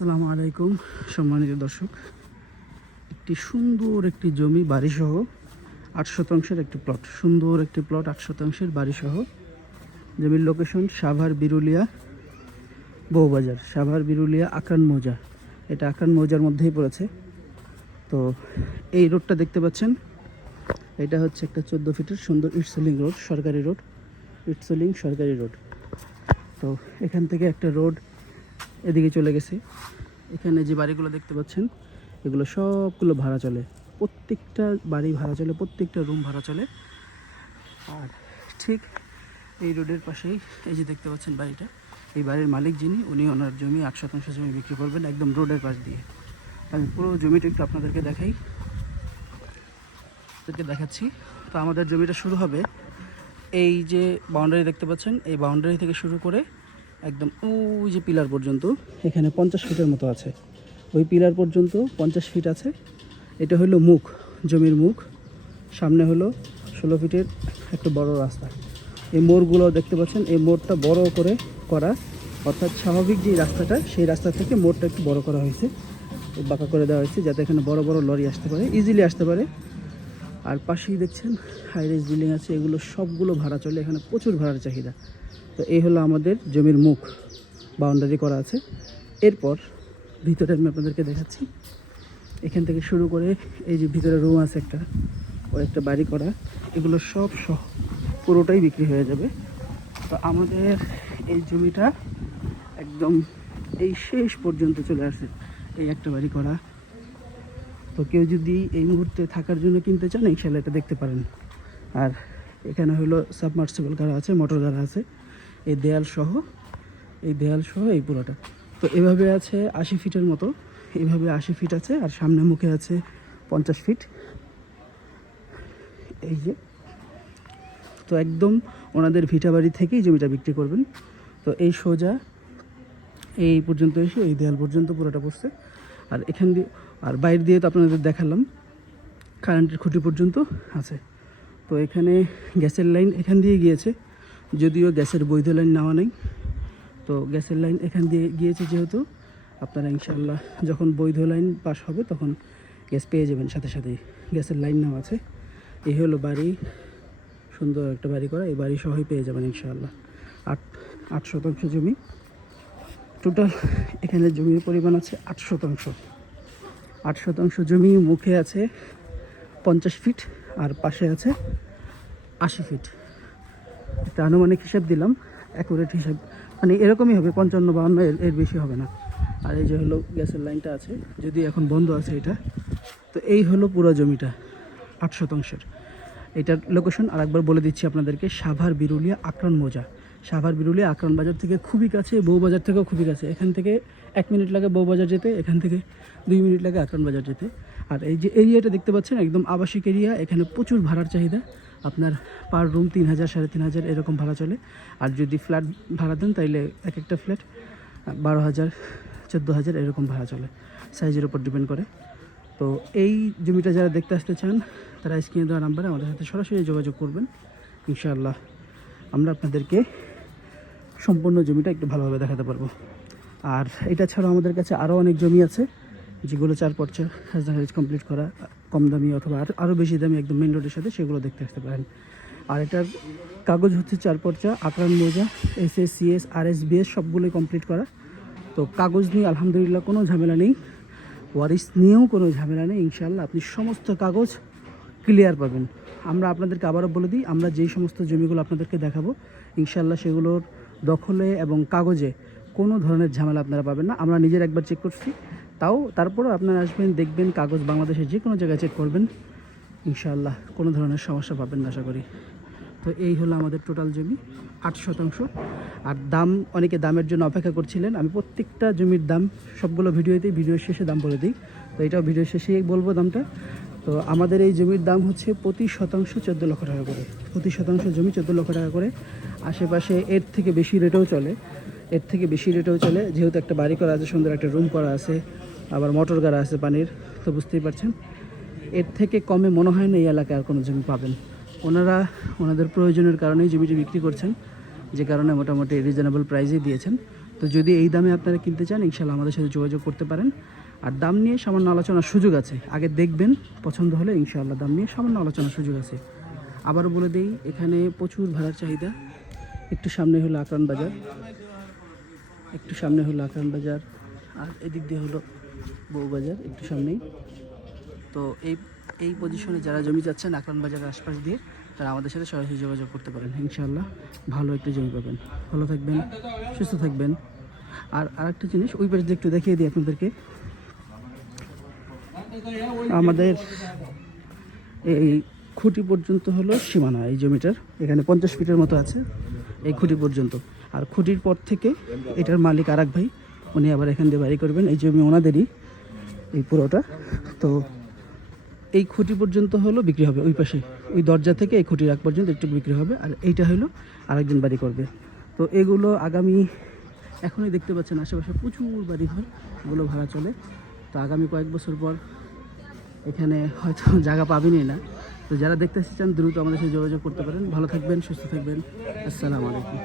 আসসালামু আলাইকুম সম্মানিত দর্শক, একটি সুন্দর একটি জমি বাড়িসহ ৮ শতাংশের একটি প্লট, সুন্দর একটি প্লট ৮ শতাংশের বাড়িসহ। জমির লোকেশন সাভার বিরুলিয়া বউবাজার, সাভার বিরুলিয়া আকরান মৌজা। এটা আকরান মৌজার মধ্যেই পড়েছে। তো এই রোডটা দেখতে পাচ্ছেন, এটা হচ্ছে একটা 14 ফিটের সুন্দর ইটসোলিং রোড, সরকারি রোড, ইটসোলিং সরকারি রোড। তো এখান থেকে একটা রোড এদিকে চলে গেছে। এখানে যে বাড়িগুলো দেখতে পাচ্ছেন এগুলো সবগুলো ভাড়া চলে, প্রত্যেকটা বাড়ি ভাড়া চলে, প্রত্যেকটা রুম ভাড়া চলে। আর ঠিক এই রোডের পাশেই এই যে দেখতে পাচ্ছেন বাড়িটা, এই বাড়ির মালিক যিনি, উনি ওনার জমি ৮ শতাংশ জমি বিক্রি করবেন একদম রোডের পাশ দিয়ে। আমি পুরো জমিটা একটু আপনাদেরকে দেখাচ্ছি। তো আমাদের জমিটা শুরু হবে এই যে বাউন্ডারি দেখতে পাচ্ছেন, এই বাউন্ডারি থেকে শুরু করে একদম ওই যে পিলার পর্যন্ত, এখানে 50 ফিটের মতো আছে। ওই পিলার পর্যন্ত 50 ফিট আছে। এটা হলো মুখ, জমির মুখ। সামনে হলো 16 ফিটের একটা বড় রাস্তা। এই মোড়গুলো দেখতে পাচ্ছেন, এই মোড়টা বড় করে করা, অর্থাৎ স্বাভাবিক যে রাস্তাটা, সেই রাস্তা থেকে মোড়টা একটু বড় করা হয়েছে, বাঁকা করে দেওয়া হয়েছে, যাতে এখানে বড় বড় লরি আসতে পারে, ইজিলি আসতে পারে। আর পাশেই দেখছেন হাই রাইজ বিল্ডিং আছে, এগুলো সবগুলো ভাড়া চলে, এখানে প্রচুর ভাড়ার চাহিদা। তো এই হলো আমাদের জমির মুখ, বাউন্ডারি করা আছে। এরপর ভিতরে আমি আপনাদেরকে দেখাচ্ছি, এখান থেকে শুরু করে এই যে ভিতরে রুম আছে একটা, ও একটা বাড়ি করা, এগুলো সব পুরোটাই বিক্রি হয়ে যাবে। তো আমাদের এই জমিটা একদম এই শেষ পর্যন্ত চলে আসে, এই একটা বাড়ি করা। তো কেউ যদি এই মুহূর্তে থাকার জন্য কিনতে চান, ইনশাল্লাহ এটা দেখতে পারেন। আর এখানে হলো সাবমার্সিবল গাড়া আছে, মোটর গাড়া আছে, এই দেয়াল সহ এই পুরোটা। তো এভাবে আছে 80 ফিটের মতো, এইভাবে 80 ফিট আছে। আর সামনে মুখে আছে 50 ফিট, এই যে। তো একদম ওনাদের ভিটা বাড়ি থেকেই জমিটা বিক্রি করবেন। তো এই সোজা এই পর্যন্ত এসে এই দেয়াল পর্যন্ত পুরোটা পড়ছে। আর এখান দিয়ে, আর বাইরে দিয়ে তো আপনাদের দেখালাম, কারেন্টের খুঁটি পর্যন্ত আছে। তো এখানে গ্যাসের লাইন এখান দিয়ে গিয়েছে, যদিও গ্যাসের বৈধ লাইন নেওয়া নেই। তো গ্যাসের লাইন এখান দিয়ে গিয়েছে, যেহেতু আপনারা ইনশাল্লাহ যখন বৈধ লাইন পাস হবে তখন গ্যাস পেয়ে যাবেন, সাথে সাথেই গ্যাসের লাইন নেওয়া আছে। এই হলো বাড়ি, সুন্দর একটা বাড়ি করা, এই বাড়ি সহই পেয়ে যাবেন ইনশাআল্লাহ। 8 শতাংশ জমি টোটাল, এখানে জমির পরিমাণ আছে 8 শতাংশ। 8 শতাংশ জমি, মুখে আছে 50 ফিট আর পাশে আছে 80 ফিট। একটা আনুমানিক হিসাব দিলাম, অ্যাকুরেট হিসাব মানে এরকমই হবে, 55-52, এর বেশি হবে না। আর এই যে হলো গ্যাসের লাইনটা আছে, যদি এখন বন্ধ আছে এটা। তো এই হলো পুরো জমিটা 8 শতাংশের। এটার লোকেশন আরেকবার বলে দিচ্ছি আপনাদেরকে, সাভার বিরুলিয়া আকরান মৌজা। সাভার বিরুলিয়া আকরান বাজার থেকে খুবই কাছে, বউবাজার থেকেও খুবই কাছে। এখান থেকে 1 মিনিট লাগে বউবাজার যেতে, এখান থেকে 2 মিনিট লাগে আকরান বাজার যেতে। আর এই যে এরিয়াটা দেখতে পাচ্ছেন, একদম আবাসিক এরিয়া, এখানে প্রচুর ভাড়ার চাহিদা। আপনার পার রুম 3000, 3500 এরকম ভাড়া চলে। আর যদি ফ্ল্যাট ভাড়া দেন তাইলে এক একটা ফ্ল্যাট 12,000, 14,000 এরকম ভাড়া চলে, সাইজের উপর ডিপেন্ড করে। তো এই জমিটা যারা দেখতে আসতে চান, তারা স্ক্রিনে দেওয়া নাম্বারে আমাদের সাথে সরাসরি যোগাযোগ করবেন। ইনশাআল্লাহ আমরা আপনাদেরকে সম্পূর্ণ জমিটা একটু ভালোভাবে দেখাতে পারবো। আর এটা ছাড়াও আমাদের কাছে আরও অনেক জমি আছে, যেগুলো 4 পর্চা খাজনা খারিজ কমপ্লিট করা, কম দামি অথবা আরও বেশি দামি, একদম মেন রোডের সাথে, সেগুলো দেখতে আসতে পারেন। আর এটার কাগজ হচ্ছে 4 পর্চা, আকরান মৌজা, SS, CS, RS, BS সবগুলোই কমপ্লিট করা। তো কাগজ নিয়ে আলহামদুলিল্লাহ কোনো ঝামেলা নেই, ওয়ারিশ নিয়েও কোনো ঝামেলা নেই। ইনশাআল্লাহ আপনি সমস্ত কাগজ ক্লিয়ার পাবেন। আমরা আপনাদেরকে আবারও বলে দিই, আমরা যেই সমস্ত জমিগুলো আপনাদেরকে দেখাবো, ইনশাআল্লাহ সেগুলোর দখলে এবং কাগজে কোনো ধরনের ঝামেলা আপনারা পাবেন না। আমরা নিজের একবার চেক করছি, তারপরও আপনারা আসবেন, দেখবেন, কাগজ বাংলাদেশের যে কোনো জায়গায় চেক করবেন, ইনশাআল্লাহ কোনো ধরনের সমস্যা পাবেন না আশা করি। তো এই হলো আমাদের টোটাল জমি 8 শতাংশ। আর দাম, অনেকে দামের জন্য অপেক্ষা করছিলেন, আমি প্রত্যেকটা জমির দাম সবগুলো ভিডিওর শেষে দাম বলে দিই। তো এটাও ভিডিওর শেষেই বলবো দামটা। তো আমাদের এই জমির দাম হচ্ছে প্রতি শতাংশ 14 লক্ষ টাকা করে, প্রতি শতাংশ জমি 14 লক্ষ টাকা করে। আশেপাশে এর থেকে বেশি রেটেও চলে, যেহেতু একটা বাড়ি করা আছে, সুন্দর একটা রুম করা আছে, আবার মোটর গাড়া আছে পানির। তো বুঝতেই পারছেন, এর থেকে কমে মনে হয় না এই এলাকায় আর কোনো জমি পাবেন। ওনাদের প্রয়োজনের কারণেই জমিটি বিক্রি করছেন, যে কারণে মোটামুটি রিজনেবল প্রাইসেই দিয়েছেন। তো যদি এই দামে আপনারা কিনতে চান ইনশাল্লাহ আমাদের সাথে যোগাযোগ করতে পারেন। আর দাম নিয়ে সামান্য আলোচনার সুযোগ আছে, আগে দেখবেন, পছন্দ হলে ইনশাআল্লাহ দাম নিয়ে সামান্য আলোচনার সুযোগ আছে। আবারও বলে দিই, এখানে প্রচুর ভাড়ার চাহিদা। একটু সামনে হলো আকরাম বাজার, একটু সামনে হলো আকরাম বাজার, আর এদিক দিয়ে হলো বউবাজার একটু সামনেই। তো এই পজিশনে যারা জমি চাচ্ছেন আকরাম বাজারের আশপাশ দিয়ে, তারা আমাদের সাথে সরাসরি যোগাযোগ করতে পারেন। ইনশাআল্লাহ ভালো একটা জমি পাবেন। ভালো থাকবেন, সুস্থ থাকবেন। আর আরেকটা জিনিস ওই পাশ দিয়ে একটু দেখিয়ে দিই আপনাদেরকে। আমাদের এই খুঁটি পর্যন্ত হলো সীমানা এই জমিটার, এখানে 50 ফিটের মতো আছে এই খুঁটি পর্যন্ত। আর খুঁটির পর থেকে এটার মালিক আরেক ভাই, উনি আবার এখান দিয়ে বাড়ি করবেন। এই জমি ওনাদেরই এই পুরোটা। তো এই খুঁটি পর্যন্ত হলো বিক্রি হবে, ওই পাশে ওই দরজা থেকে এই খুঁটির আগ পর্যন্ত একটু বিক্রি হবে। আর এইটা হলো আরেকজন বাড়ি করবে। তো এগুলো আগামী, এখনই দেখতে পাচ্ছেন আশেপাশে প্রচুর বাড়িঘর, এগুলো ভাড়া চলে। তো আগামী কয়েক বছর পর এখানে হয়তো জায়গা পাবেনই না। তো যারা দেখতে চান দ্রুত আমাদের সাথে যোগাযোগ করতে পারেন। ভালো থাকবেন, সুস্থ থাকবেন। আসসালামু আলাইকুম।